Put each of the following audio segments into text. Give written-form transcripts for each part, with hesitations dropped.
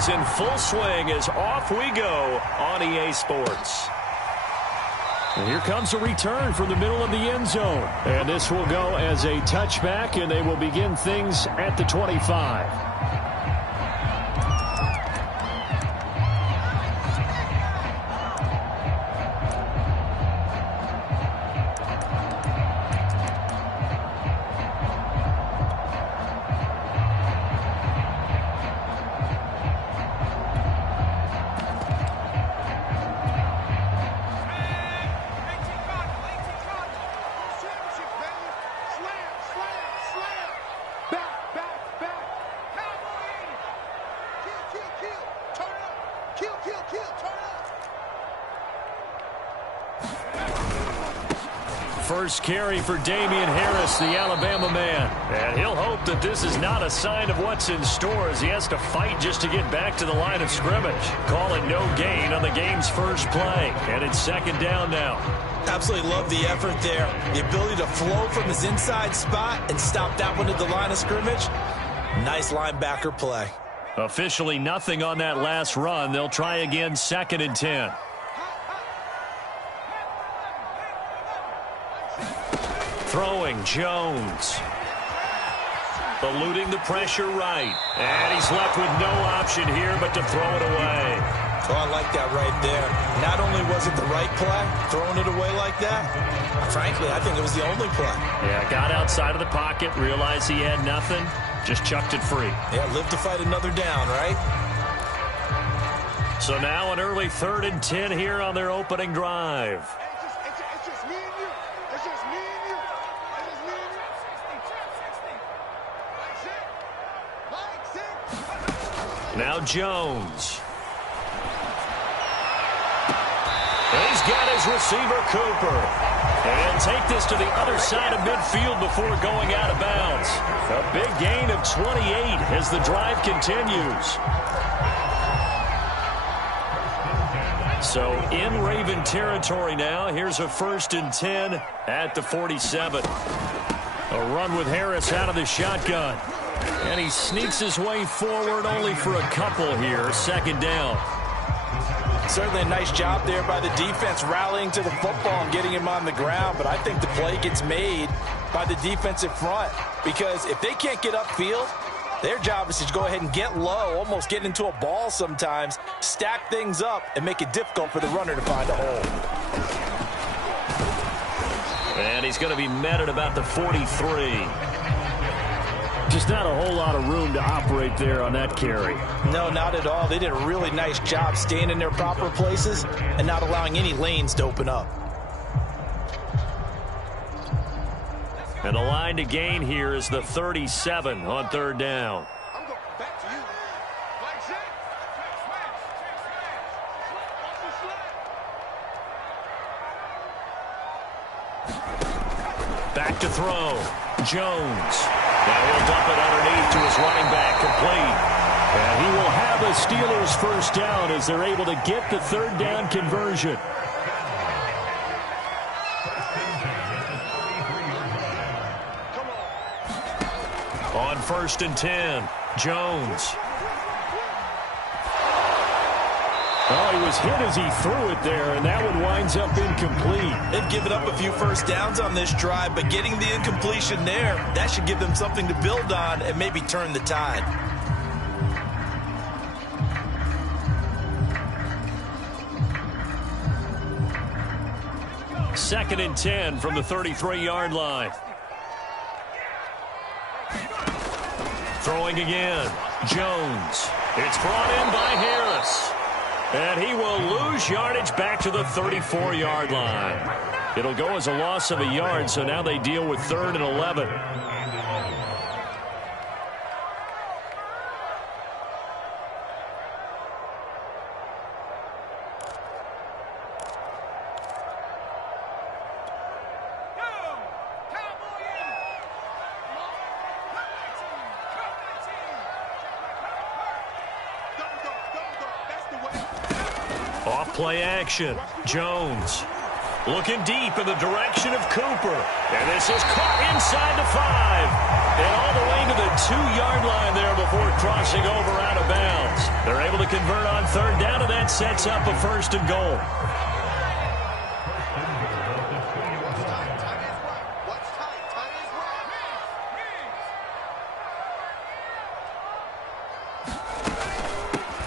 is in full swing as off we go on EA Sports. And here comes a return from the middle of the end zone. And this will go as a touchback, and they will begin things at the 25. First carry for Damian Harris, the Alabama man. And he'll hope that this is not a sign of what's in store as he has to fight just to get back to the line of scrimmage. Call it no gain on the game's first play. And it's second down now. Absolutely love the effort there. The ability to flow from his inside spot and stop that one at the line of scrimmage. Nice linebacker play. Officially nothing on that last run. They'll try again, 2nd and 10. Throwing, Jones. Eluding the pressure right. And he's left with no option here but to throw it away. Oh, I like that right there. Not only was it the right play, throwing it away like that, frankly, I think it was the only play. Yeah, got outside of the pocket, realized he had nothing, just chucked it free. Yeah, live to fight another down, right? So now an early 3rd and 10 here on their opening drive. Now Jones. And he's got his receiver, Cooper. And take this to the other side of midfield before going out of bounds. A big gain of 28 as the drive continues. So in Raven territory now. Here's a 1st and 10 at the 47. A run with Harris out of the shotgun. And he sneaks his way forward only for a couple here. 2nd down. Certainly a nice job there by the defense rallying to the football and getting him on the ground. But I think the play gets made by the defensive front. Because if they can't get upfield, their job is to go ahead and get low, almost get into a ball sometimes, stack things up, and make it difficult for the runner to find a hole. And he's going to be met at about the 43. Just not a whole lot of room to operate there on that carry. No, not at all. They did a really nice job staying in their proper places and not allowing any lanes to open up. And the line to gain here is the 37 on 3rd down. Back to throw. Jones. Now he'll dump it underneath to his running back, complete. And he will have a Steelers first down as they're able to get the 3rd down conversion. On 1st and 10, Jones. Oh, he was hit as he threw it there, and that one winds up incomplete. They've given up a few first downs on this drive, but getting the incompletion there, that should give them something to build on and maybe turn the tide. Second and 10 from the 33-yard line. Throwing again, Jones. It's brought in by Harris. And he will lose yardage back to the 34-yard line. It'll go as a loss of a yard, so now they deal with 3rd and 11. Play action. Jones looking deep in the direction of Cooper. And this is caught inside the 5. And all the way to the 2-yard line there before crossing over out of bounds. They're able to convert on third down, and that sets up a 1st and goal.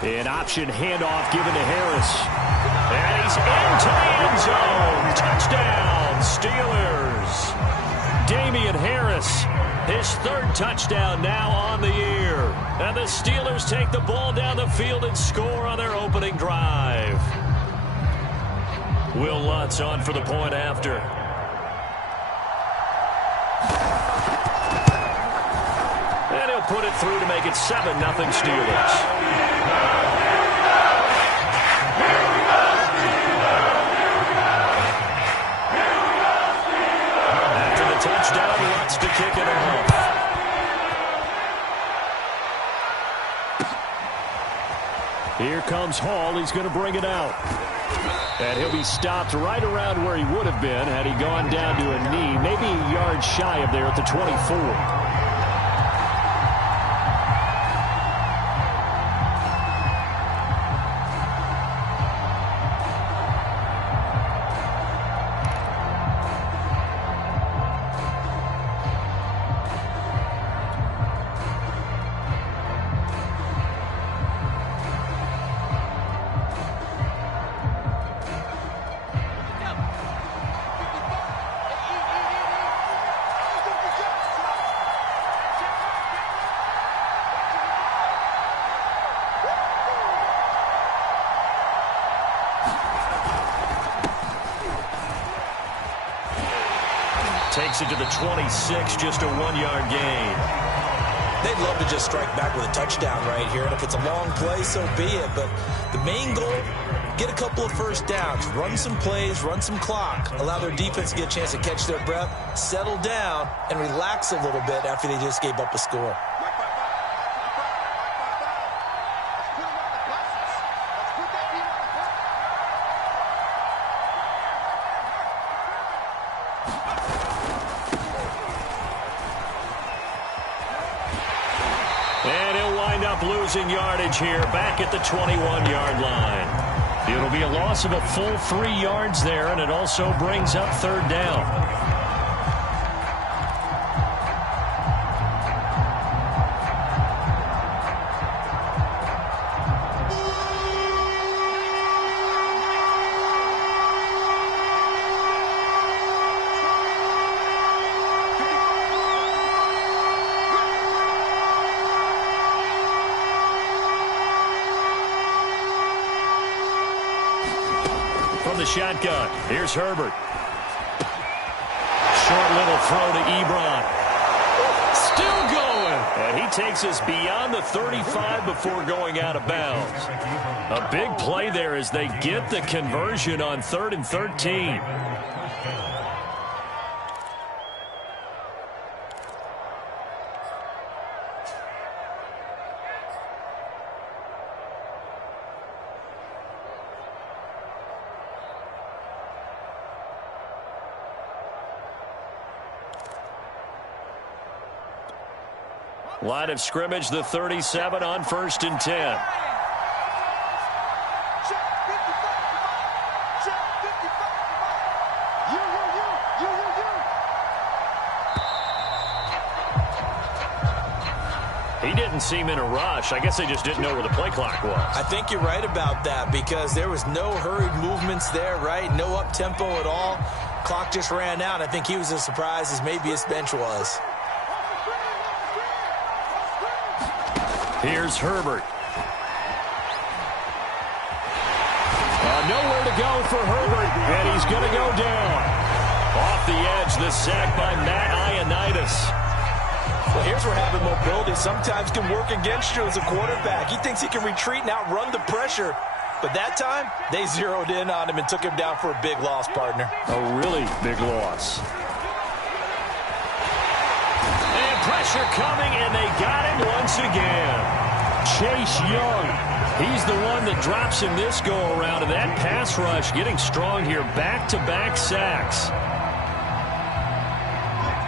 An option handoff given to Harris. And he's into the end zone. Touchdown, Steelers. Damian Harris, his 3rd touchdown now on the year. And the Steelers take the ball down the field and score on their opening drive. Will Lutz on for the point after. And he'll put it through to make it 7-0 Steelers. Touchdown, Lutz to kick it off. Here comes Hall. He's going to bring it out. And he'll be stopped right around where he would have been had he gone down to a knee, maybe a yard shy of there at the 24. Takes it to the 26, just a 1-yard gain. They'd love to just strike back with a touchdown right here, and if it's a long play, so be it. But the main goal, get a couple of first downs, run some plays, run some clock, allow their defense to get a chance to catch their breath, settle down, and relax a little bit after they just gave up a score. Losing yardage here back at the 21-yard line. It'll be a loss of a full 3 yards there, and it also brings up 3rd down. The shotgun. Here's Herbert. Short little throw to Ebron. Still going. And he takes us beyond the 35 before going out of bounds. A big play there as they get the conversion on 3rd and 13. Line of scrimmage, the 37 on 1st and 10. He didn't seem in a rush. I guess they just didn't know where the play clock was. I think you're right about that because there was no hurried movements there, right? No up-tempo at all. Clock just ran out. I think he was as surprised as maybe his bench was. Here's Herbert. Nowhere to go for Herbert, and he's going to go down. Off the edge, the sack by Matt Ioannidis. Well, here's where having mobility sometimes can work against you as a quarterback. He thinks he can retreat and outrun the pressure. But that time, they zeroed in on him and took him down for a big loss, partner. A really big loss. And pressure coming, and they got him once again. Chase Young, he's the one that drops him this go-around, and that pass rush getting strong here. Back-to-back sacks.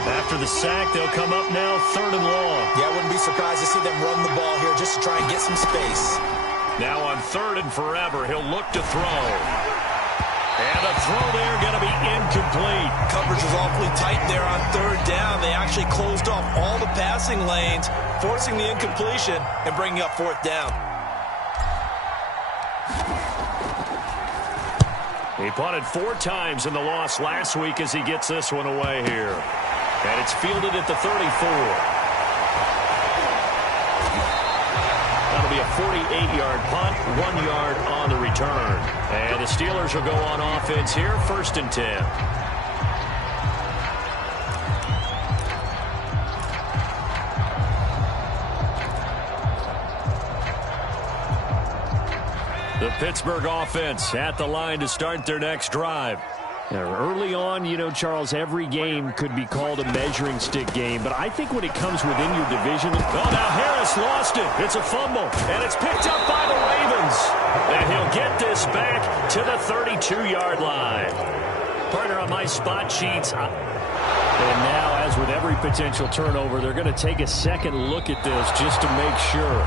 After the sack, they'll come up now 3rd and long. Yeah, I wouldn't be surprised to see them run the ball here just to try and get some space. Now on 3rd and forever, he'll look to throw. And a throw there going to be incomplete. Coverage was awfully tight there on 3rd down. They actually closed off all the passing lanes, forcing the incompletion and bringing up 4th down. He punted 4 times in the loss last week as he gets this one away here. And it's fielded at the 34. That'll be a 48-yard punt, 1 yard on the return. And the Steelers will go on offense here, 1st and 10. The Pittsburgh offense at the line to start their next drive. Early on, you know, Charles, every game could be called a measuring stick game, but I think when it comes within your division, well, now Harris lost it. It's a fumble, and it's picked up by the Ravens. And he'll get this back to the 32-yard line. Partner, on my spot sheets, and now, as with every potential turnover, they're going to take a second look at this just to make sure.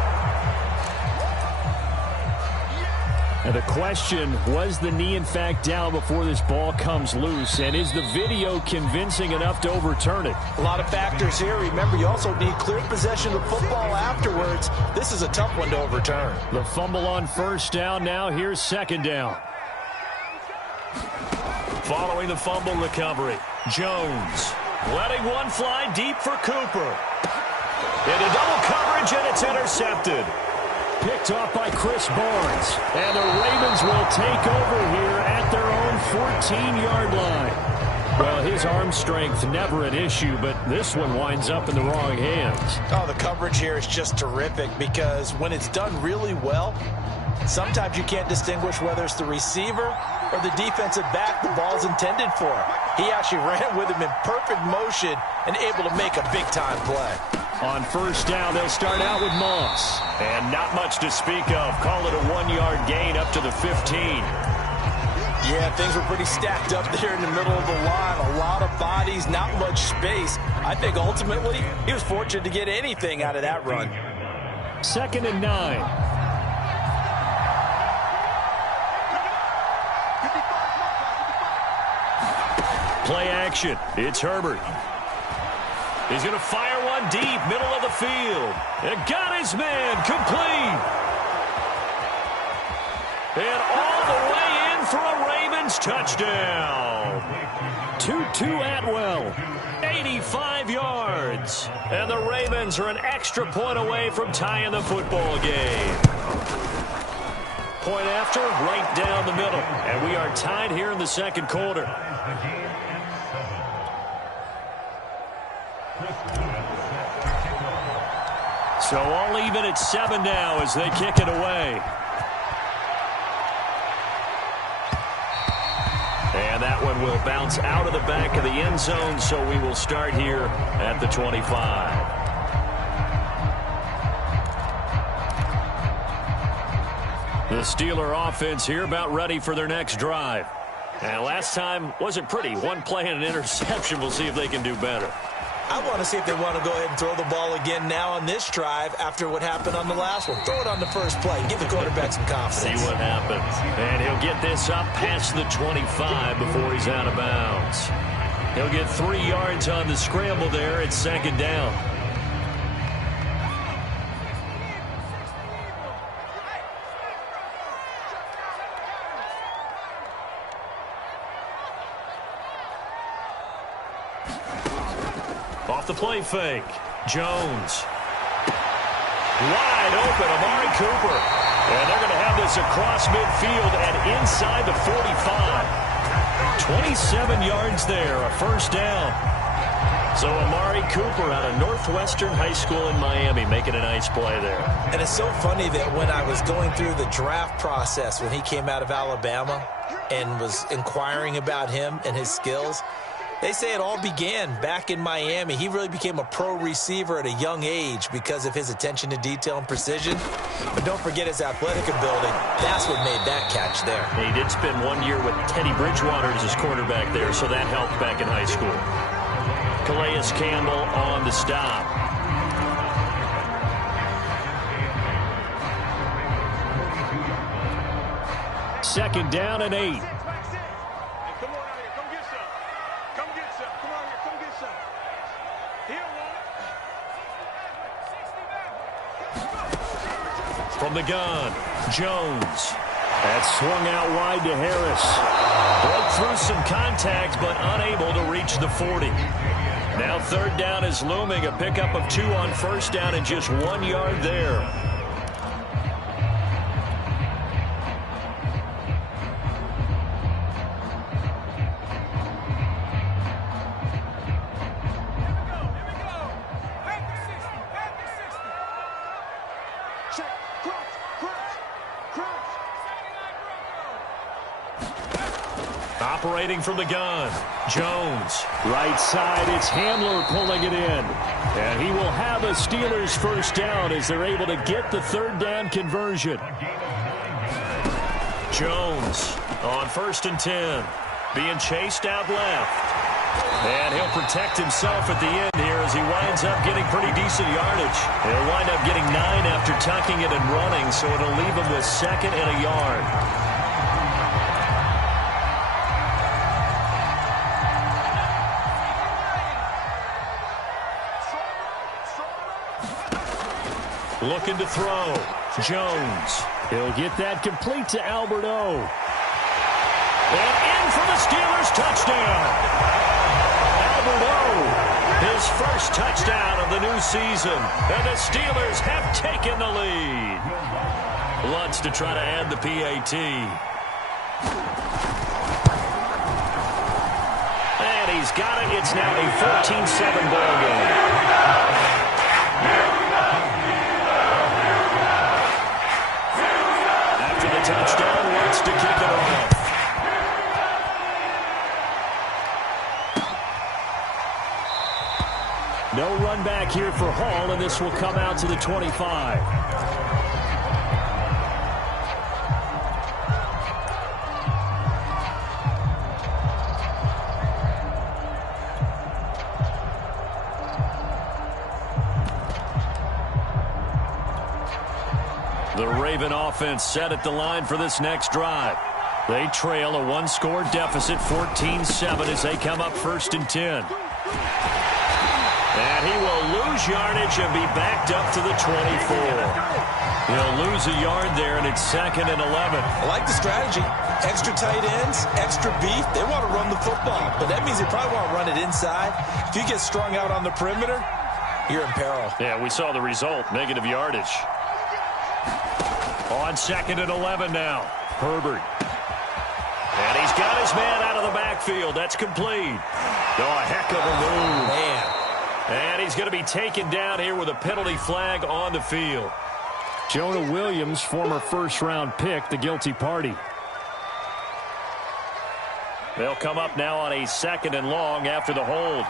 And the question, was the knee in fact down before this ball comes loose? And is the video convincing enough to overturn it? A lot of factors here. Remember, you also need clear possession of football afterwards. This is a tough one to overturn. The fumble on 1st down. Now here's 2nd down. Following the fumble recovery, Jones letting one fly deep for Cooper. Into double coverage, and it's intercepted. Picked off by Chris Barnes. And the Ravens will take over here at their own 14-yard line. Well, his arm strength never an issue, but this one winds up in the wrong hands. Oh, the coverage here is just terrific because when it's done really well, sometimes you can't distinguish whether it's the receiver or the defensive back the ball's intended for. He actually ran with him in perfect motion and able to make a big-time play. On 1st down, they'll start out with Moss. And not much to speak of. Call it a 1-yard gain up to the 15. Yeah, things were pretty stacked up there in the middle of the line. A lot of bodies, not much space. I think ultimately he was fortunate to get anything out of that run. 2nd and 9. Play action. It's Herbert. He's going to fire one deep, middle of the field. And got his man complete. And all the way in for a Ravens touchdown. Tutu Atwell, 85 yards. And the Ravens are an extra point away from tying the football game. Point after, right down the middle. And we are tied here in the 2nd quarter. So all even at 7 now as they kick it away. And that one will bounce out of the back of the end zone, so we will start here at the 25. The Steeler offense here about ready for their next drive. And last time wasn't pretty. One play and an interception. We'll see if they can do better. I want to see if they want to go ahead and throw the ball again now on this drive after what happened on the last one. Throw it on the first play. Give the quarterback some confidence. See what happens. And he'll get this up past the 25 before he's out of bounds. He'll get 3 yards on the scramble there at 2nd down. Off the play fake. Jones. Wide open, Amari Cooper. And they're going to have this across midfield and inside the 45. 27 yards there, a 1st down. So Amari Cooper out of Northwestern High School in Miami making a nice play there. And it's so funny that when I was going through the draft process when he came out of Alabama and was inquiring about him and his skills, they say it all began back in Miami. He really became a pro receiver at a young age because of his attention to detail and precision. But don't forget his athletic ability. That's what made that catch there. He did spend 1 year with Teddy Bridgewater as his quarterback there, so that helped back in high school. Calais Campbell on the stop. 2nd down and 8. From the gun, Jones. That's swung out wide to Harris. Broke through some contacts, but unable to reach the 40. Now 3rd down is looming. A pickup of 2 on 1st down and just 1 yard there. Operating from the gun, Jones. Right side, it's Hamler pulling it in. And he will have a Steelers 1st down as they're able to get the 3rd down conversion. Jones on 1st and 10. Being chased out left. And he'll protect himself at the end here as he winds up getting pretty decent yardage. He'll wind up getting 9 after tucking it and running, so it'll leave him with 2nd and a yard. Looking to throw. Jones. He'll get that complete to Albert O. And in for the Steelers touchdown. Albert O. His first touchdown of the new season. And the Steelers have taken the lead. Lutz to try to add the PAT. And he's got it. It's now a 14-7 ball game. Touchdown, wants to kick it off. No run back here for Hall, and this will come out to the 25. The Raven offense set at the line for this next drive. They trail a 1-score deficit, 14-7, as they come up 1st and 10. And he will lose yardage and be backed up to the 24. He'll lose a yard there, and it's 2nd and 11. I like the strategy. Extra tight ends, extra beef. They want to run the football, but that means they probably want to run it inside. If you get strung out on the perimeter, you're in peril. Yeah, we saw the result, negative yardage. On 2nd and 11 now, Herbert. And he's got his man out of the backfield. That's complete. Oh, a heck of a move. Man. And he's going to be taken down here with a penalty flag on the field. Jonah Williams, former 1st-round pick, the guilty party. They'll come up now on a 2nd and long after the hold.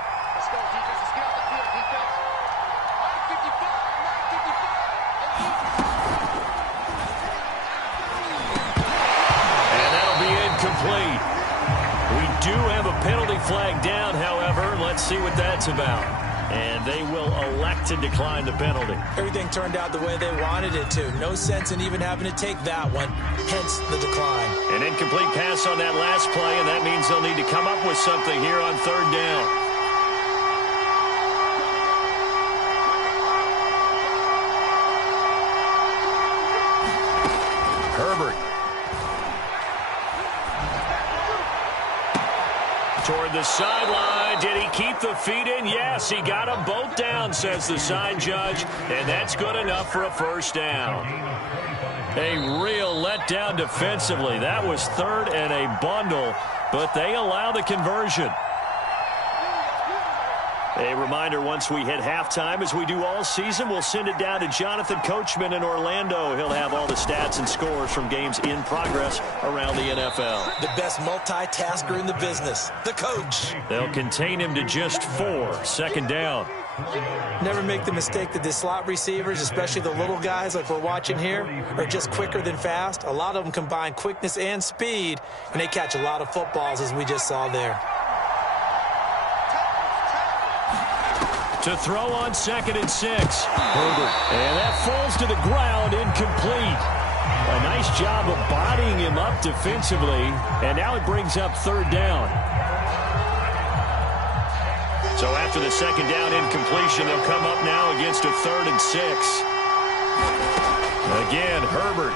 Complete. We do have a penalty flag down, however. Let's see what that's about. And they will elect to decline the penalty. Everything turned out the way they wanted it to. No sense in even having to take that one, hence the decline. An incomplete pass on that last play, and that means they'll need to come up with something here on 3rd down. Herbert. Toward the sideline. Did he keep the feet in? Yes, he got them both down, says the side judge, and that's good enough for a 1st down. A real letdown defensively. That was 3rd and a bundle, but they allow the conversion. A reminder, once we hit halftime, as we do all season, we'll send it down to Jonathan Coachman in Orlando. He'll have all the stats and scores from games in progress around the NFL. The best multitasker in the business, the coach. They'll contain him to just 4, 2nd down. Never make the mistake that the slot receivers, especially the little guys like we're watching here, are just quicker than fast. A lot of them combine quickness and speed, and they catch a lot of footballs, as we just saw there. To throw on 2nd and 6. Herbert. And that falls to the ground, incomplete. A nice job of bodying him up defensively, and now it brings up third down. So after the second down incompletion, they'll come up now against a 3rd and 6. Again, Herbert.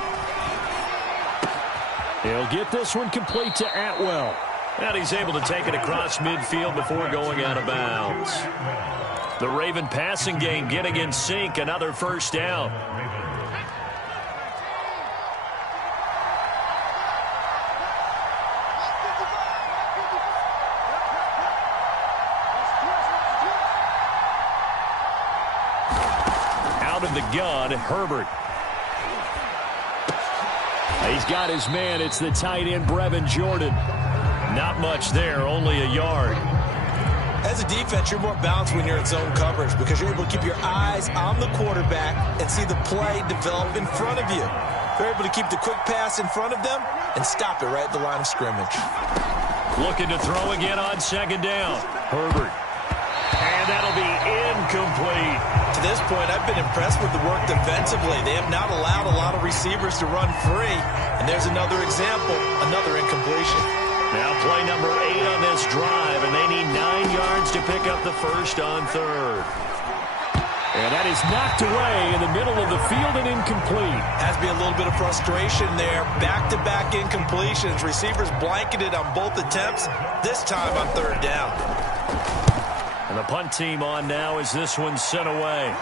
He'll get this one complete to Atwell. And he's able to take it across midfield before going out of bounds. The Raven passing game getting in sync, another first down. Out of the gun, Herbert. He's got his man. It's the tight end, Brevin Jordan. Not much there, only a yard. As a defense, you're more balanced when you're in zone coverage because you're able to keep your eyes on the quarterback and see the play develop in front of you. You're able to keep the quick pass in front of them and stop it right at the line of scrimmage. Looking to throw again on second down. Herbert. And that'll be incomplete. To this point, I've been impressed with the work defensively. They have not allowed a lot of receivers to run free. And there's another example, another incompletion. Now play number 8 on this drive, and they need 9 yards to pick up the first on third. And that is knocked away in the middle of the field and incomplete. Has to be a little bit of frustration there. Back-to-back incompletions. Receivers blanketed on both attempts, this time on third down. And the punt team on now as this one's sent away.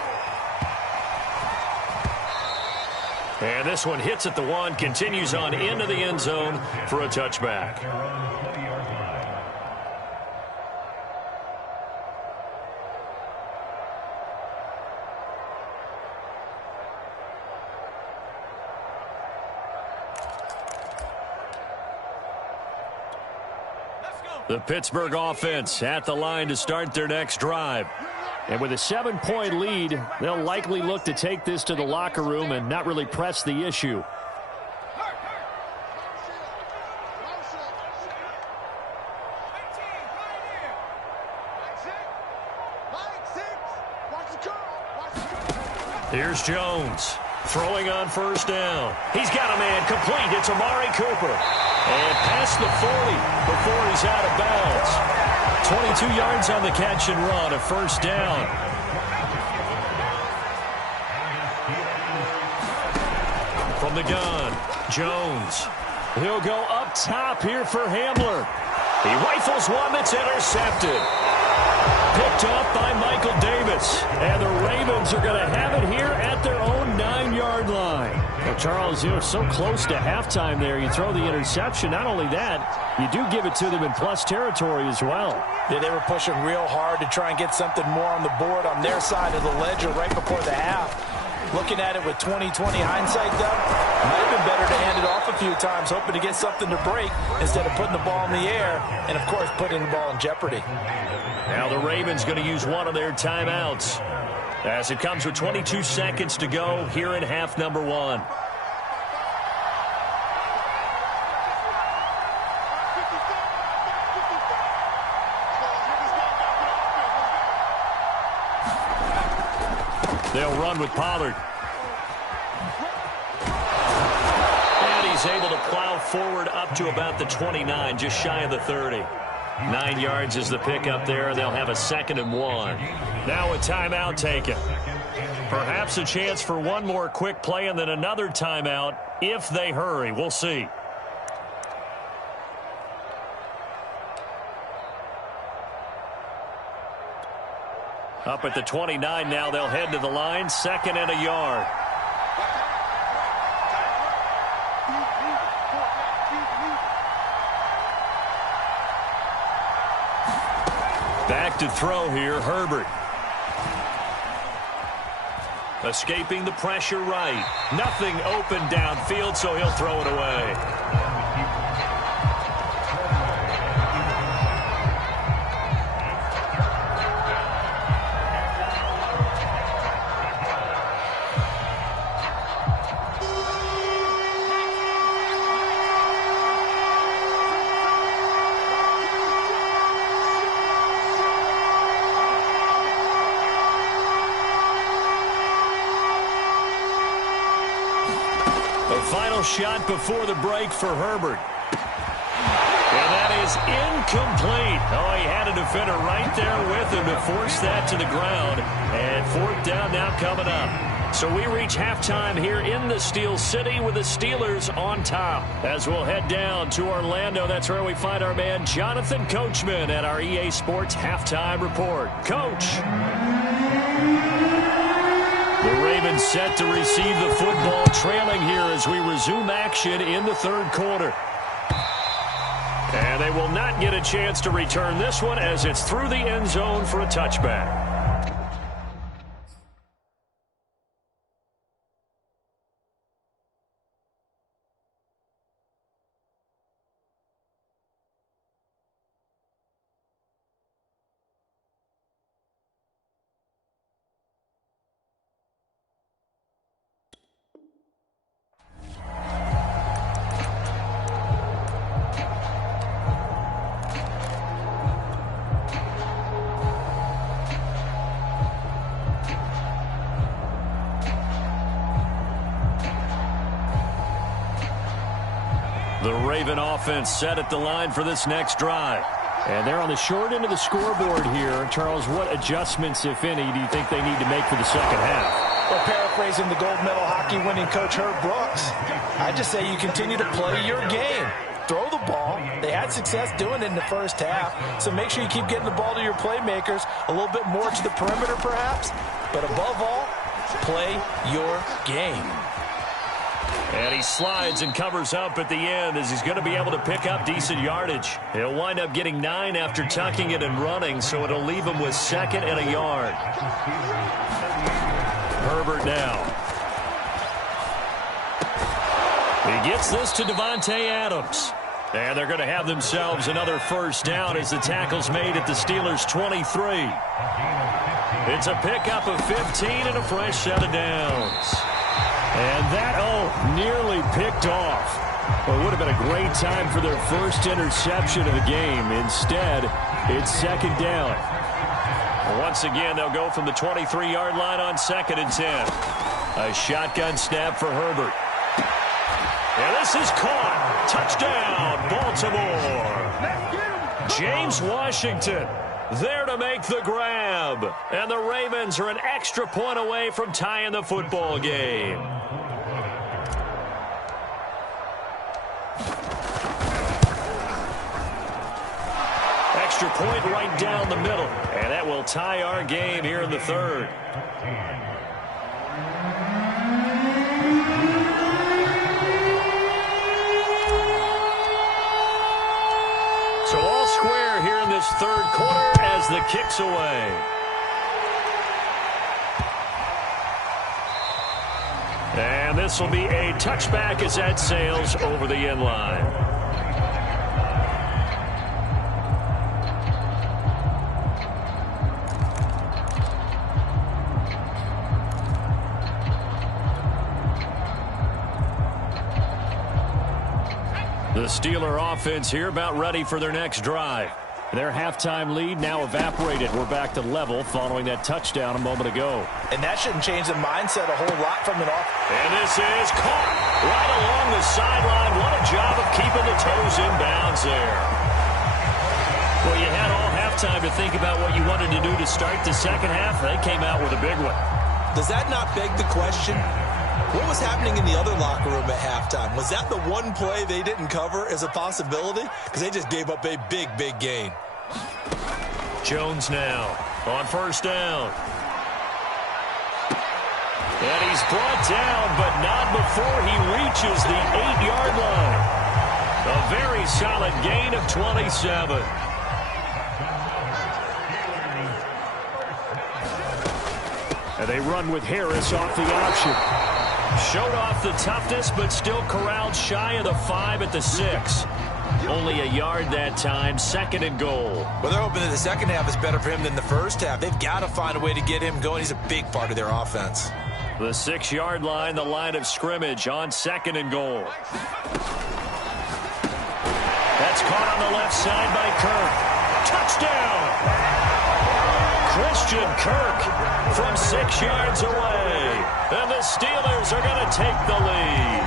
And this one hits at the 1, continues on into the end zone for a touchback. The Pittsburgh offense at the line to start their next drive. And with a 7-point lead, they'll likely look to take this to the locker room and not really press the issue. Here's Jones throwing on first down. He's got a man complete. It's Amari Cooper. And past the 40 before he's out of bounds. 22 yards on the catch and run, a first down. From the gun, Jones. He'll go up top here for Hamler. He rifles one that's intercepted. Picked up by Michael Davis. And the Ravens are going to have it here at their own 9-yard line. Well, Charles, you're so close to halftime there. You throw the interception. Not only that, you do give it to them in plus territory as well. Yeah, they were pushing real hard to try and get something more on the board on their side of the ledger right before the half. Looking at it with 20/20 hindsight, though, might have been better to hand it off a few times, hoping to get something to break instead of putting the ball in the air and, of course, putting the ball in jeopardy. Now the Ravens going to use one of their timeouts as it comes with 22 seconds to go here in half number 1. They'll run with Pollard. And he's able to plow forward up to about the 29, just shy of the 30. 9 yards is the pickup there. They'll have a 2nd and 1. Now a timeout taken. Perhaps a chance for one more quick play and then another timeout if they hurry. We'll see. Up at the 29 now, they'll head to the line. 2nd and a yard. Back to throw here, Herbert. Escaping the pressure right. Nothing open downfield, so he'll throw it away. final shot before the break for Herbert. And that is incomplete. Oh, he had a defender right there with him to force that to the ground. And fourth down now coming up. So we reach halftime here in the Steel City with the Steelers on top. As we'll head down to Orlando, that's where we find our man Jonathan Coachman at our EA Sports Halftime Report. Coach. The Ravens set to receive the football, trailing here as we resume action in the third quarter. And they will not get a chance to return this one as it's through the end zone for a touchback. The Raven offense set at the line for this next drive. And they're on the short end of the scoreboard here. Charles, what adjustments, if any, do you think they need to make for the second half? Well, paraphrasing the gold medal hockey winning coach Herb Brooks, I just say you continue to play your game. Throw the ball. They had success doing it in the first half, so make sure you keep getting the ball to your playmakers, a little bit more to the perimeter perhaps, but above all, play your game. And he slides and covers up at the end as he's going to be able to pick up decent yardage. He'll wind up getting 9 after tucking it and running, so it'll leave him with second and a yard. Herbert now. He gets this to Devontae Adams. And they're going to have themselves another first down as the tackle's made at the Steelers' 23. It's a pickup of 15 and a fresh set of downs. And that, nearly picked off. Well, it would have been a great time for their first interception of the game. Instead, it's second down. Once again, they'll go from the 23-yard line on second and 10. A shotgun snap for Herbert. And this is caught. Touchdown, Baltimore. James Washington there to make the grab. And the Ravens are an extra point away from tying the football game. Extra point right down the middle. And that will tie our game here in the third. So all square here in this third quarter as the kick's away. And this will be a touchback as that sails over the end line. The Steeler offense here about ready for their next drive. Their halftime lead now evaporated. We're back to level following that touchdown a moment ago. And that shouldn't change the mindset a whole lot from it off. And this is caught right along the sideline. What a job of keeping the toes in bounds there. Well, you had all halftime to think about what you wanted to do to start the second half. They came out with a big one. Does that not beg the question? What was happening in the other locker room at halftime? Was that the one play they didn't cover as a possibility? Because they just gave up a big, big gain. Jones now on first down. And he's brought down, but not before he reaches the 8-yard line. A very solid gain of 27. And they run with Harris off the option. Showed off the toughness, but still corralled shy of the 5 at the 6. Only a yard that time, second and goal. Well, they're hoping that the second half is better for him than the first half. They've got to find a way to get him going. He's a big part of their offense. The 6-yard line, the line of scrimmage on second and goal. That's caught on the left side by Kirk. Touchdown! Christian Kirk from 6 yards away. And the Steelers are going to take the lead.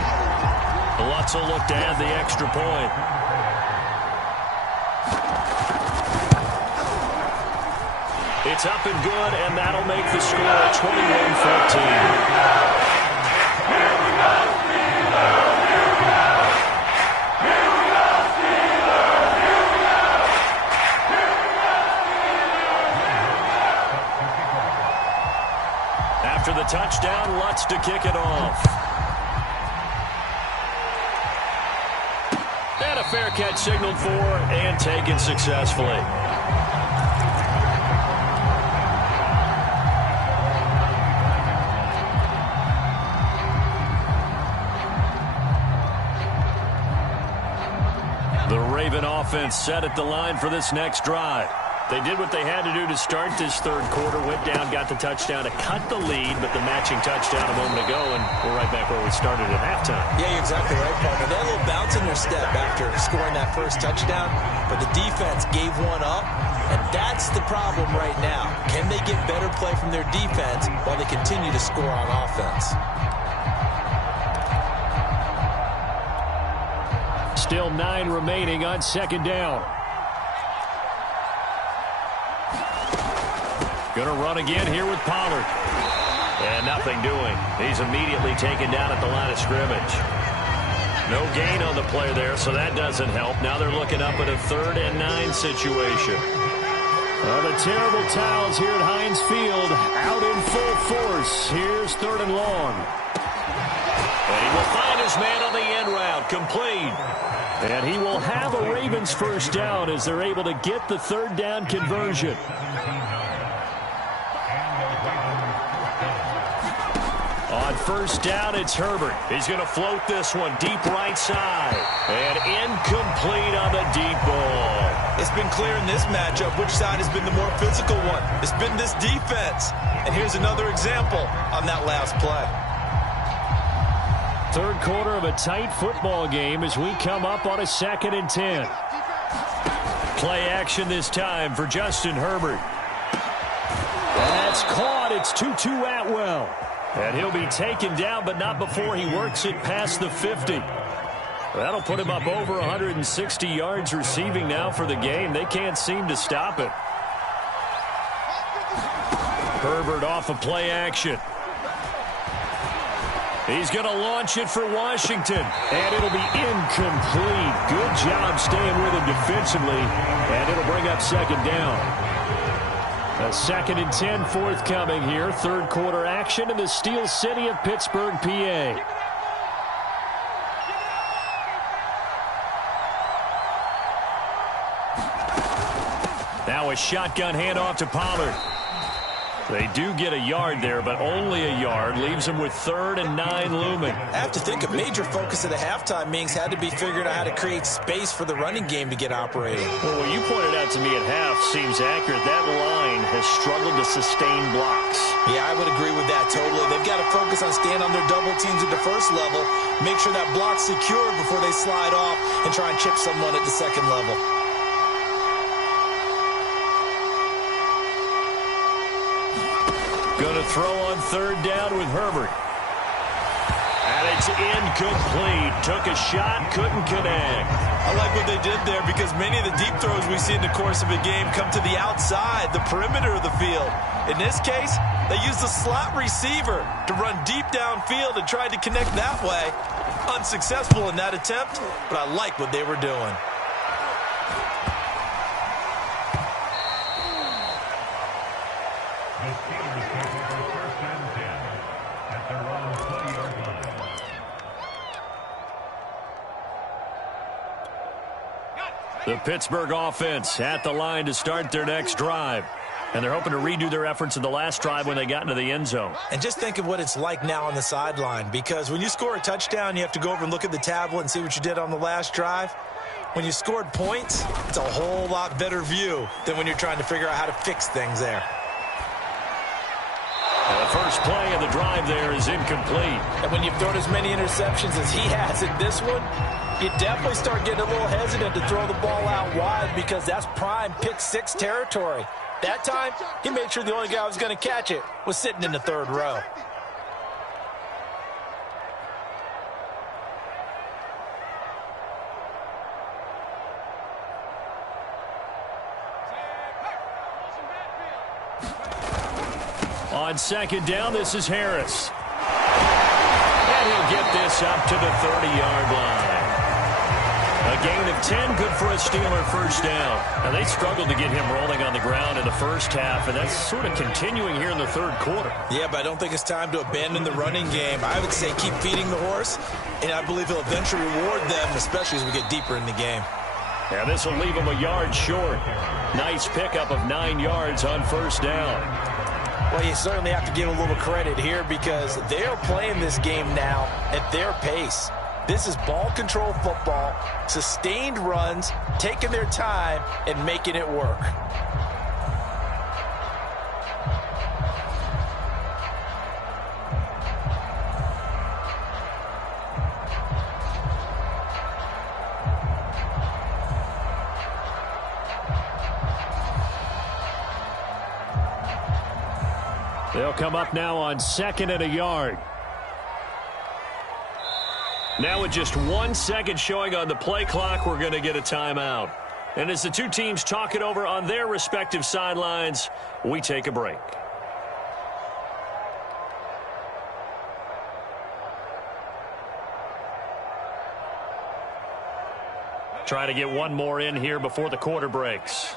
Lutz will look to add the extra point. It's up and good, and that'll make the score 21-14. After the touchdown, Lutz to kick it off. And a fair catch signaled for and taken successfully. The Raven offense set at the line for this next drive. They did what they had to do to start this third quarter, went down, got the touchdown to cut the lead, but the matching touchdown a moment ago, and we're right back where we started at halftime. Yeah, you're exactly right, partner. They had a little bounce in their step after scoring that first touchdown, but the defense gave one up, and that's the problem right now. Can they get better play from their defense while they continue to score on offense? Still 9 remaining on second down. Going to run again here with Pollard. And nothing doing. He's immediately taken down at the line of scrimmage. No gain on the play there, so that doesn't help. Now they're looking up at a 3rd and 9 situation. The terrible towels here at Heinz Field out in full force. Here's 3rd and long. And he will find his man on the end route. Complete. And he will have a Ravens first down as they're able to get the 3rd down conversion. On first down, it's Herbert. He's going to float this one deep right side. And incomplete on the deep ball. It's been clear in this matchup which side has been the more physical one. It's been this defense. And here's another example on that last play. Third quarter of a tight football game as we come up on a 2nd and 10. Play action this time for Justin Herbert. That's caught. It's Tutu Atwell. And he'll be taken down, but not before he works it past the 50. That'll put him up over 160 yards receiving now for the game. They can't seem to stop it. Herbert off of play action. He's going to launch it for Washington. And it'll be incomplete. Good job staying with him defensively. And it'll bring up 2nd down. A 2nd and 10 forthcoming here. Third quarter action in the Steel City of Pittsburgh, PA. Now a shotgun handoff to Pollard. They do get a yard there, but only a yard. Leaves them with 3rd and 9 looming. I have to think a major focus of the halftime meetings had to be figuring out how to create space for the running game to get operating. Well, what you pointed out to me at half seems accurate. That line has struggled to sustain blocks. Yeah, I would agree with that totally. They've got to focus on staying on their double teams at the first level, make sure that block's secured before they slide off and try and chip someone at the second level. Going to throw on 3rd down with Herbert. And it's incomplete. Took a shot, couldn't connect. I like what they did there because many of the deep throws we see in the course of a game come to the outside, the perimeter of the field. In this case, they used the slot receiver to run deep downfield and tried to connect that way. Unsuccessful in that attempt, but I like what they were doing. The Pittsburgh offense at the line to start their next drive. And they're hoping to redo their efforts in the last drive when they got into the end zone. And just think of what it's like now on the sideline, because when you score a touchdown, you have to go over and look at the tablet and see what you did on the last drive. When you scored points, it's a whole lot better view than when you're trying to figure out how to fix things there. And the first play of the drive there is incomplete. And when you've thrown as many interceptions as he has in this one, you definitely start getting a little hesitant to throw the ball out wide because that's prime pick 6 territory. That time, he made sure the only guy who was going to catch it was sitting in the 3rd row. On second down, this is Harris. And he'll get this up to the 30-yard line. A gain of 10, good for a Steeler first down. Now, they struggled to get him rolling on the ground in the first half, and that's sort of continuing here in the third quarter. Yeah, but I don't think it's time to abandon the running game. I would say keep feeding the horse, and I believe he'll eventually reward them, especially as we get deeper in the game. Yeah, this will leave him a yard short. Nice pickup of 9 yards on first down. Well, you certainly have to give a little credit here because they're playing this game now at their pace. This is ball control football, sustained runs, taking their time, and making it work. They'll come up now on second and a yard. Now with just 1 second showing on the play clock, we're going to get a timeout. And as the two teams talk it over on their respective sidelines, we take a break. Try to get one more in here before the quarter breaks.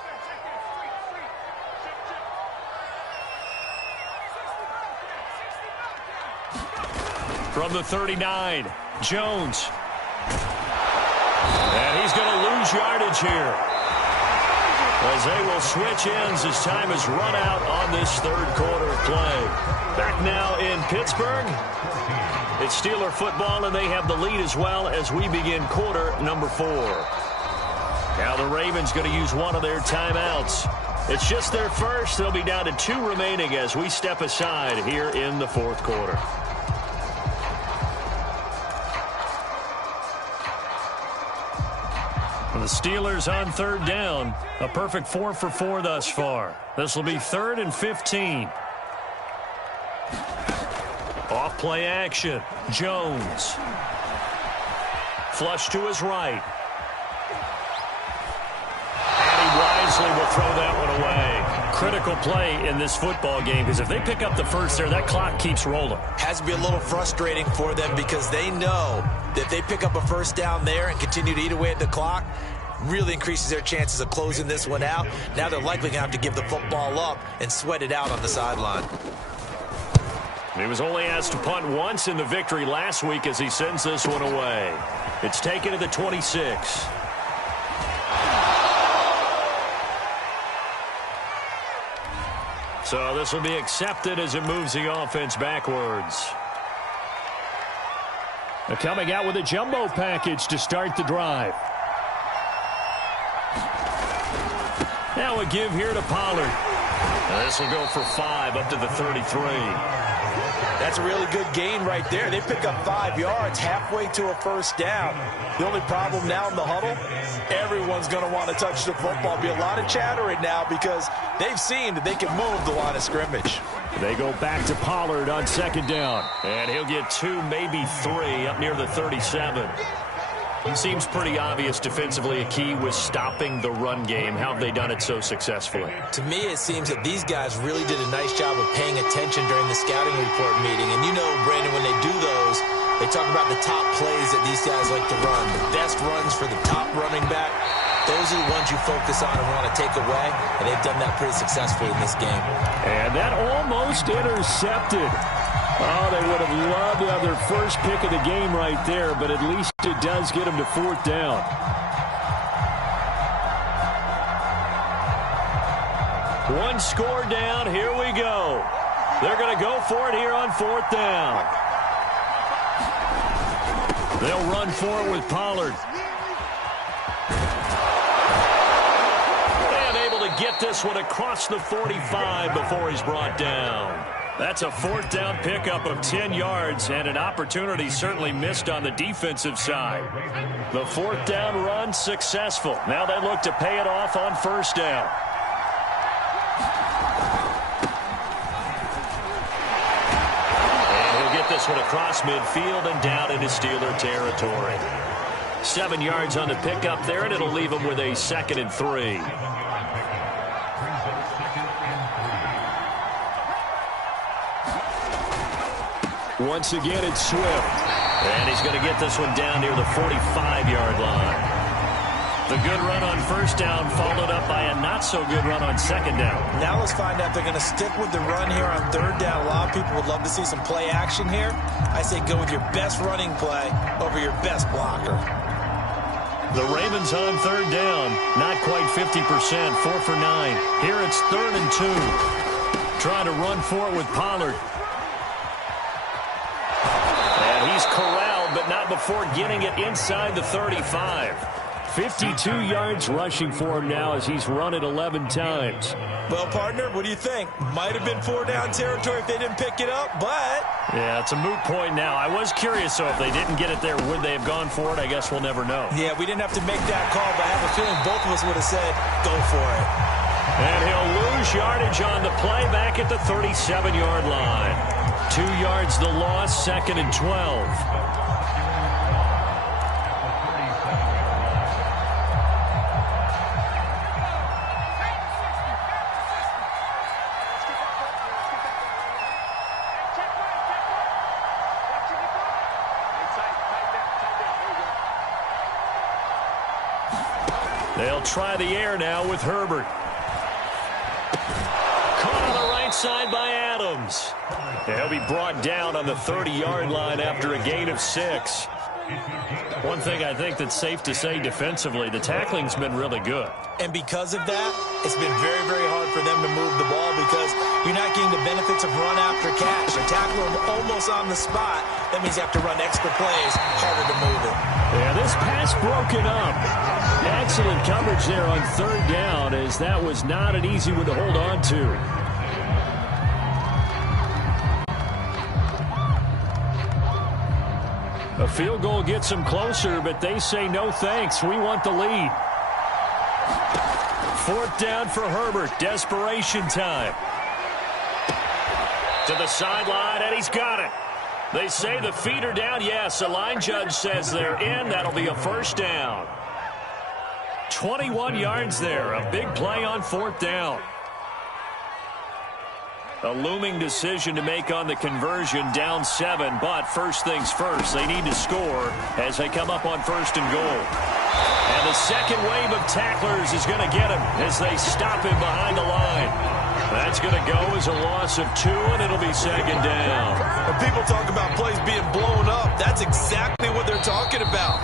From the 39, Jones. And he's going to lose yardage here, as they will switch ends as time has run out on this third quarter of play. Back now in Pittsburgh. It's Steeler football, and they have the lead as well as we begin quarter number 4. Now the Ravens going to use one of their timeouts. It's just their first. They'll be down to 2 remaining as we step aside here in the fourth quarter. The Steelers on third down. A perfect 4 for 4 thus far. This will be 3rd and 15. Off play action. Jones. Flush to his right. And he wisely will throw that one away. Critical play in this football game, because if they pick up the first there, that clock keeps rolling. Has to be a little frustrating for them because they know that if they pick up a first down there and continue to eat away at the clock, really increases their chances of closing this one out. Now they're likely going to have to give the football up and sweat it out on the sideline. He was only asked to punt once in the victory last week as he sends this one away. It's taken to the 26. So this will be accepted as it moves the offense backwards. They're coming out with a jumbo package to start the drive. Now a give here to Pollard. Now this will go for 5 up to the 33. That's a really good gain right there. They pick up 5 yards halfway to a first down. The only problem now in the huddle, everyone's going to want to touch the football. Be a lot of chattering now because they've seen that they can move the line of scrimmage. They go back to Pollard on second down. And he'll get 2, maybe 3 up near the 37. Seems pretty obvious defensively a key was stopping the run game. How have they done it so successfully? To me, it seems that these guys really did a nice job of paying attention during the scouting report meeting. And you know, Brandon, when they do those, they talk about the top plays that these guys like to run. The best runs for the top running back. Those are the ones you focus on and want to take away. And they've done that pretty successfully in this game. And that almost intercepted. Oh, they would have loved to have their first pick of the game right there, but at least it does get them to 4th down. One score down. Here we go. They're going to go for it here on 4th down. They'll run for it with Pollard. And able to get this one across the 45 before he's brought down. That's a 4th down pickup of 10 yards and an opportunity certainly missed on the defensive side. The 4th down run successful. Now they look to pay it off on first down. And he'll get this one across midfield and down into Steeler territory. 7 yards on the pickup there, and it'll leave him with a 2nd and 3. Once again, it's Swift. And he's going to get this one down near the 45-yard line. The good run on first down followed up by a not-so-good run on second down. Now let's find out if they're going to stick with the run here on third down. A lot of people would love to see some play action here. I say go with your best running play over your best blocker. The Ravens on third down. Not quite 50%. 4 for 9. Here it's 3rd and 2. Trying to run for it with Pollard. And he's corralled, but not before getting it inside the 35. 52 yards rushing for him now as he's run it 11 times. Well, partner, what do you think? Might have been 4-down territory if they didn't pick it up, but... Yeah, it's a moot point now. I was curious, so if they didn't get it there, would they have gone for it? I guess we'll never know. Yeah, we didn't have to make that call, but I have a feeling both of us would have said, go for it. And he'll lose yardage on the play back at the 37-yard line. 2 yards the loss, 2nd and 12. They'll try the air now with Herbert. Caught on the right side by Adams. He'll be brought down on the 30-yard line after a gain of 6. One thing I think that's safe to say defensively, the tackling's been really good. And because of that, it's been very, very hard for them to move the ball because you're not getting the benefits of run after catch. You tackle them almost on the spot. That means you have to run extra plays, harder to move it. Yeah, this pass broken up. Excellent coverage there on third down, as that was not an easy one to hold on to. A field goal gets them closer, but they say no thanks. We want the lead. 4th down for Herbert. Desperation time. To the sideline, and he's got it. They say the feet are down. Yes, the line judge says they're in. That'll be a 1st down. 21 yards there. A big play on 4th down. A looming decision to make on the conversion, down 7, but first things first, they need to score as they come up on 1st and goal. And the second wave of tacklers is going to get him as they stop him behind the line. That's going to go as a loss of 2, and it'll be 2nd down. When people talk about plays being blown up, that's exactly what they're talking about.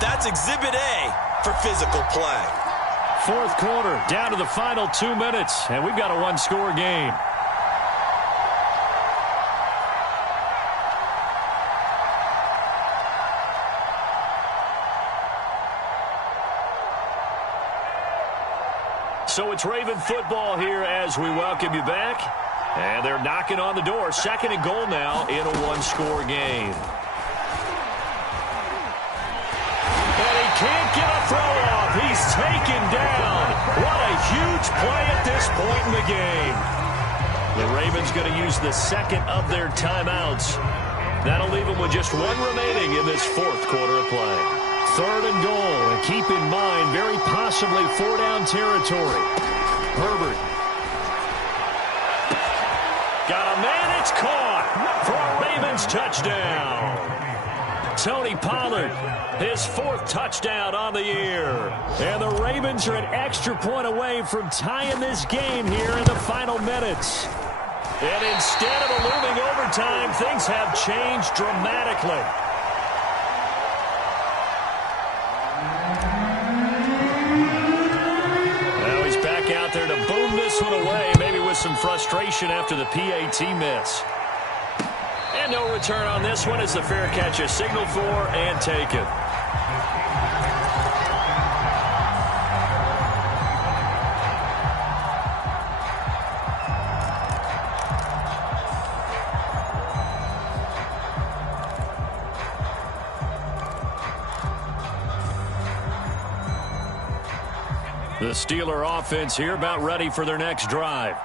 That's Exhibit A for physical play. 4th quarter, down to the final 2 minutes, and we've got a one-score game. So it's Raven football here as we welcome you back. And they're knocking on the door. 2nd and goal now in a one-score game. And he can't get a throw off. He's taken down. What a huge play at this point in the game. The Ravens going to use the 2nd of their timeouts. That'll leave them with just 1 remaining in this 4th quarter of play. 3rd and goal, and keep in mind, very possibly 4-down territory. Herbert. Got a man, it's caught for a Ravens touchdown. Tony Pollard, his 4th touchdown on the year. And the Ravens are an extra point away from tying this game here in the final minutes. And instead of a looming overtime, things have changed dramatically. Out there to boom this one away, maybe with some frustration after the PAT miss. And no return on this one as the fair catch is signaled for and taken. The Steeler offense here about ready for their next drive.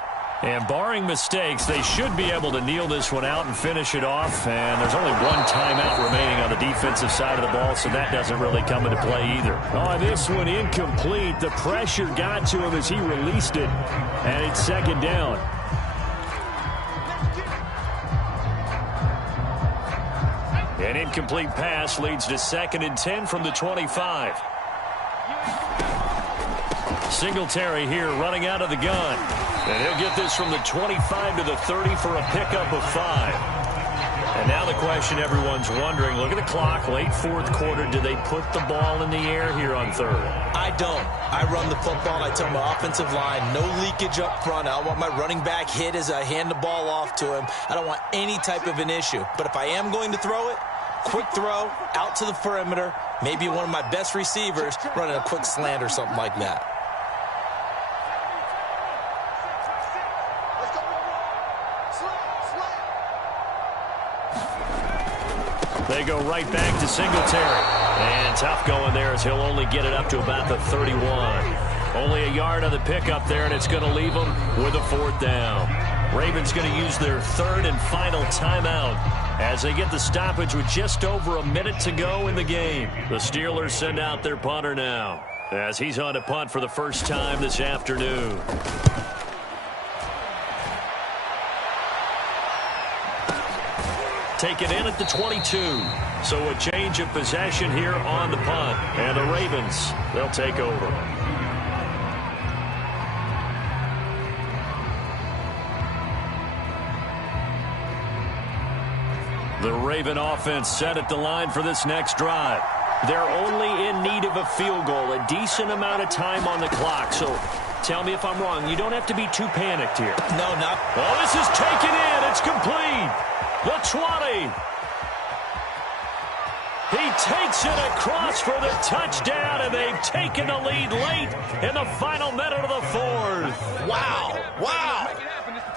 And barring mistakes, they should be able to kneel this one out and finish it off. And there's only 1 timeout remaining on the defensive side of the ball, so that doesn't really come into play either. Oh, this one incomplete. The pressure got to him as he released it. And it's 2nd down. An incomplete pass leads to 2nd and 10 from the 25. Singletary here running out of the gun. And he'll get this from the 25 to the 30 for a pickup of 5. And now the question everyone's wondering, look at the clock, late 4th quarter. Do they put the ball in the air here on 3rd? I don't. I run the football, and I tell my offensive line, no leakage up front. I don't want my running back hit as I hand the ball off to him. I don't want any type of an issue. But if I am going to throw it, quick throw, out to the perimeter, maybe one of my best receivers running a quick slant or something like that. They go right back to Singletary. And tough going there as he'll only get it up to about the 31. Only a yard on the pickup there, and it's going to leave them with a 4th down. Ravens going to use their 3rd and final timeout as they get the stoppage with just over a minute to go in the game. The Steelers send out their punter now as he's on to punt for the first time this afternoon. Taken in at the 22. So a change of possession here on the punt. And the Ravens, they'll take over. The Raven offense set at the line for this next drive. They're only in need of a field goal, a decent amount of time on the clock. So tell me if I'm wrong. You don't have to be too panicked here. No, not. Oh, this is taken in. It's complete. The 20. He takes it across for the touchdown, and they've taken the lead late in the final minute of the 4th. Wow. Wow.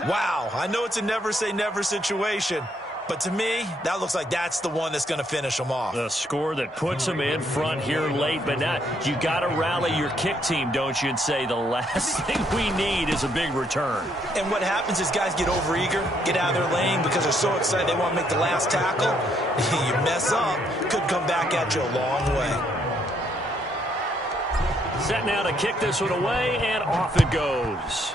Wow. I know it's a never say never situation, but to me, that looks like that's the one that's going to finish them off. The score that puts them in front here late, but now you got to rally your kick team, don't you, and say the last thing we need is a big return. And what happens is guys get overeager, get out of their lane because they're so excited they want to make the last tackle. You mess up, could come back at you a long way. Set now to kick this one away, and off it goes.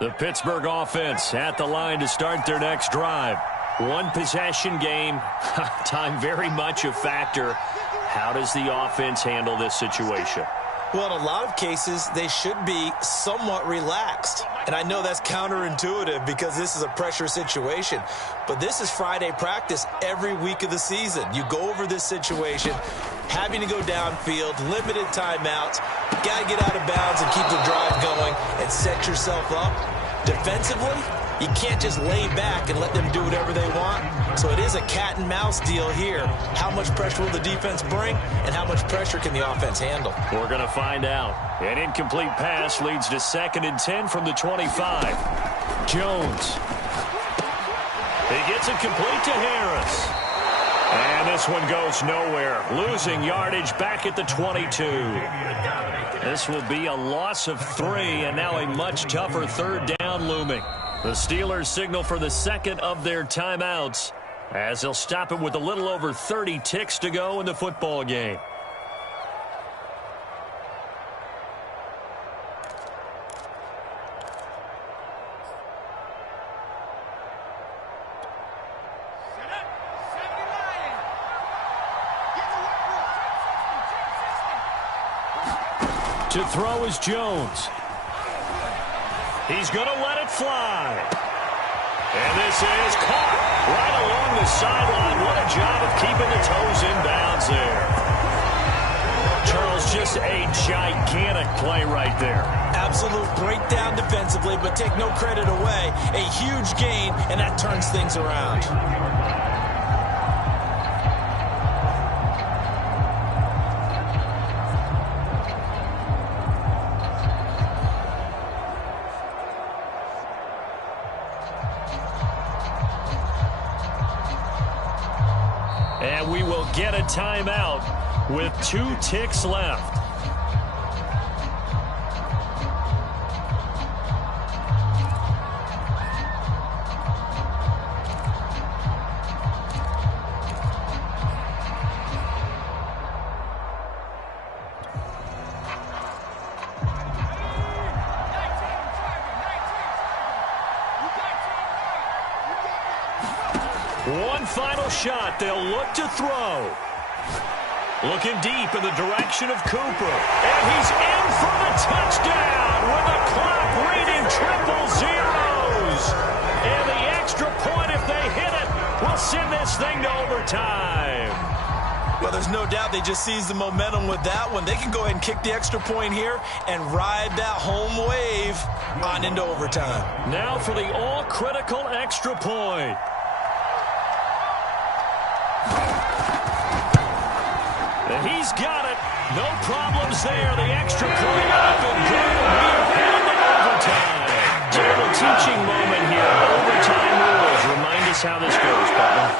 The Pittsburgh offense at the line to start their next drive. One possession game. Time very much a factor. How does the offense handle this situation? Well, in a lot of cases, they should be somewhat relaxed. And I know that's counterintuitive because this is a pressure situation. But this is Friday practice every week of the season. You go over this situation, having to go downfield, limited timeouts, got to get out of bounds and keep the drive going and set yourself up. Defensively, you can't just lay back and let them do whatever they want. So it is a cat and mouse deal here. How much pressure will the defense bring, and how much pressure can the offense handle? We're going to find out. An incomplete pass leads to 2nd and 10 from the 25. Jones. He gets it complete to Harris. And this one goes nowhere. Losing yardage back at the 22. This will be a loss of 3, and now a much tougher 3rd down looming. The Steelers signal for the 2nd of their timeouts as they'll stop it with a little over 30 ticks to go in the football game. To throw is Jones. He's going to let it fly. And this is caught right along the sideline. What a job of keeping the toes in bounds there. Charles, just a gigantic play right there. Absolute breakdown defensively, but take no credit away. A huge gain, and that turns things around. will get a timeout with 2 ticks left. One final shot they'll look to throw. Looking deep in the direction of Cooper. And he's in for the touchdown with the clock reading triple zeros. And the extra point, if they hit it, will send this thing to overtime. Well, there's no doubt they just seized the momentum with that one. They can go ahead and kick the extra point here and ride that home wave on into overtime. Now for the all-critical extra point. He's got it. No problems there. The extra point up and good. We are headed to overtime. A little teaching moment here. Overtime rules. Remind us how this goes, Butler.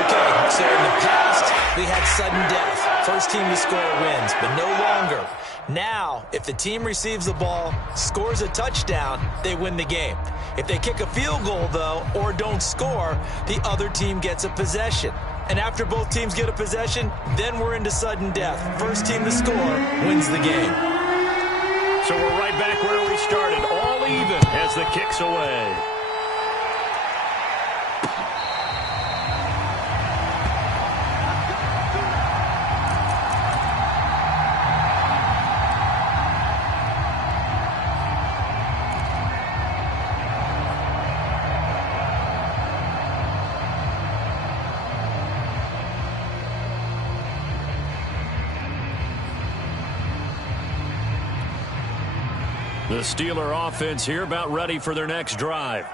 Okay, so in the past, we had sudden death. First team to score wins, but no longer. Now, if the team receives the ball, scores a touchdown, they win the game. If they kick a field goal, though, or don't score, the other team gets a possession. And after both teams get a possession, then we're into sudden death. First team to score wins the game. So we're right back where we started. All even as the kick's away. The Steeler offense here about ready for their next drive.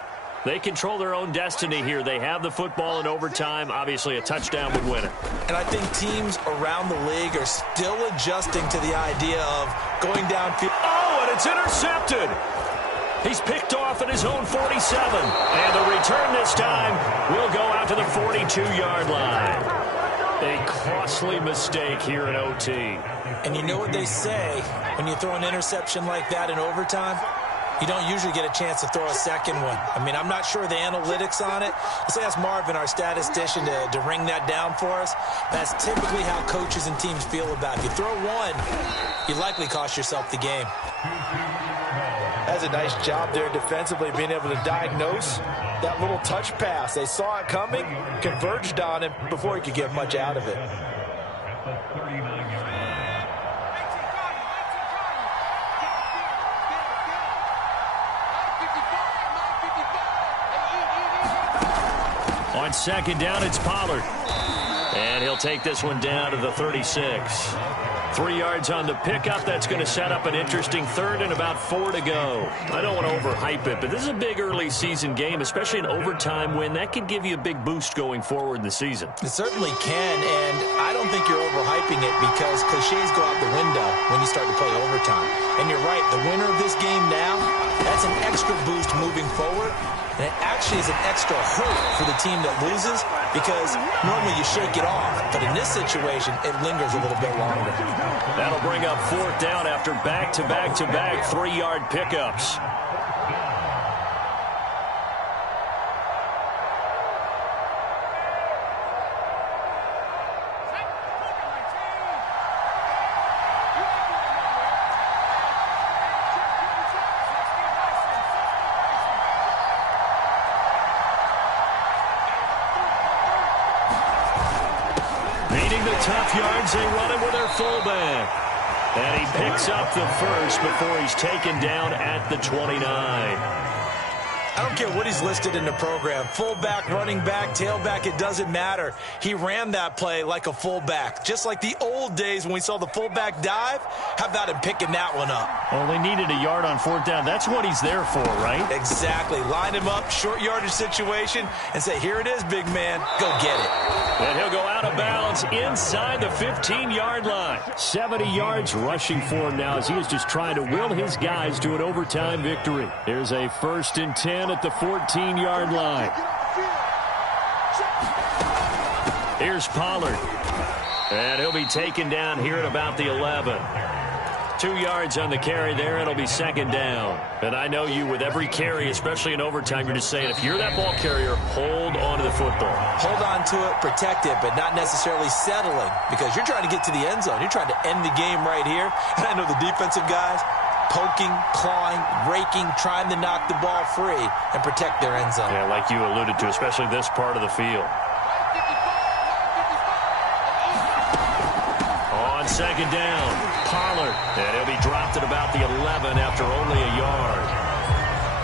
They control their own destiny here. They have the football in overtime. Obviously, a touchdown would win it. And I think teams around the league are still adjusting to the idea of going downfield. Oh, and it's intercepted. He's picked off at his own 47. And the return this time will go out to the 42-yard line. A costly mistake here in OT. And you know what they say, when you throw an interception like that in overtime, you don't usually get a chance to throw a second one. I mean, I'm not sure of the analytics on it. Let's ask Marvin, our statistician, to ring that down for us. That's typically how coaches and teams feel about it. If you throw one, you likely cost yourself the game. That's a nice job there defensively, being able to diagnose that little touch pass. They saw it coming, converged on him before he could get much out of it. On second down, it's Pollard. And he'll take this one down to the 36. 3 yards on the pickup. That's going to set up an interesting third and about 4 to go. I don't want to overhype it, but this is a big early season game, especially an overtime win. That could give you a big boost going forward in the season. It certainly can, and I don't think you're overhyping it because cliches go out the window when you start to play overtime. And you're right, the winner of this game now, that's an extra boost moving forward. And it actually is an extra hurt for the team that loses because normally you shake it off. But in this situation, it lingers a little bit longer. That'll bring up 4th down after back-to-back-to-back 3-yard pickups. Tough yards, they run it with their fullback. And he picks up the first before he's taken down at the 29. I don't care what he's listed in the program. Fullback, running back, tailback, it doesn't matter. He ran that play like a fullback. Just like the old days when we saw the fullback dive. How about him picking that one up? Only needed a yard on 4th down. That's what he's there for, right? Exactly. Line him up, short yardage situation, and say, here it is, big man. Go get it. And he'll go out of bounds inside the 15-yard line. 70 yards rushing for him now as he is just trying to will his guys to an overtime victory. Here's a 1st and 10 at the 14-yard line. Here's Pollard. And he'll be taken down here at about the 11. 2 yards on the carry there. It'll be second down. And I know you, with every carry, especially in overtime, you're just saying, if you're that ball carrier, hold on to the football. Hold on to it, protect it, but not necessarily settling, because you're trying to get to the end zone. You're trying to end the game right here. And I know the defensive guys poking, clawing, raking, trying to knock the ball free and protect their end zone. Yeah, like you alluded to, especially this part of the field. On second down, Pollard. And he'll be dropped at about the 11 after only a yard.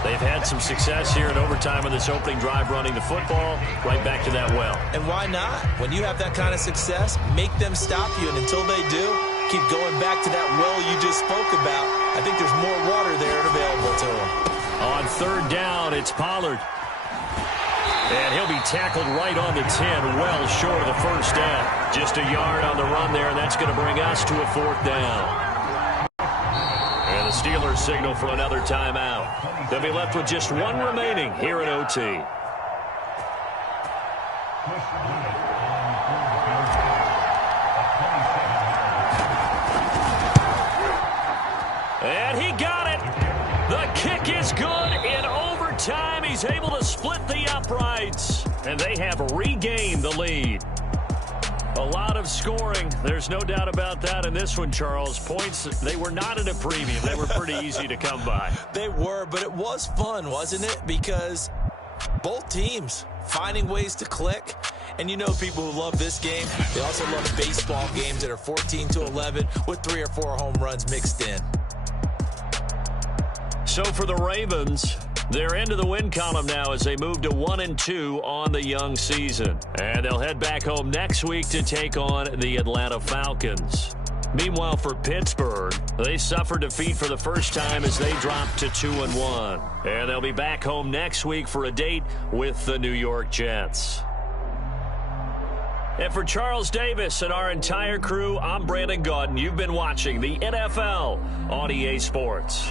They've had some success here in overtime on this opening drive running the football. Right back to that well. And why not? When you have that kind of success, make them stop you. And until they do, keep going back to that well you just spoke about. I think there's more water there and available to them. On third down, it's Pollard. And he'll be tackled right on the 10, well short of the first down. Just a yard on the run there, and that's going to bring us to a fourth down. And the Steelers signal for another timeout. They'll be left with just one remaining here in OT. And he got it. The kick is good in overtime. He's able to split the uprights. And they have regained the lead. A lot of scoring. There's no doubt about that in this one, Charles. Points, they were not at a premium. They were pretty easy to come by. They were, but it was fun, wasn't it? Because both teams finding ways to click. And you know people who love this game, they also love baseball games that are 14-11 with 3 or 4 home runs mixed in. So for the Ravens, they're into the win column now as they move to 1-2 on the young season. And they'll head back home next week to take on the Atlanta Falcons. Meanwhile, for Pittsburgh, they suffered defeat for the first time as they dropped to 2-1. And they'll be back home next week for a date with the New York Jets. And for Charles Davis and our entire crew, I'm Brandon Gaudin. You've been watching the NFL on EA Sports.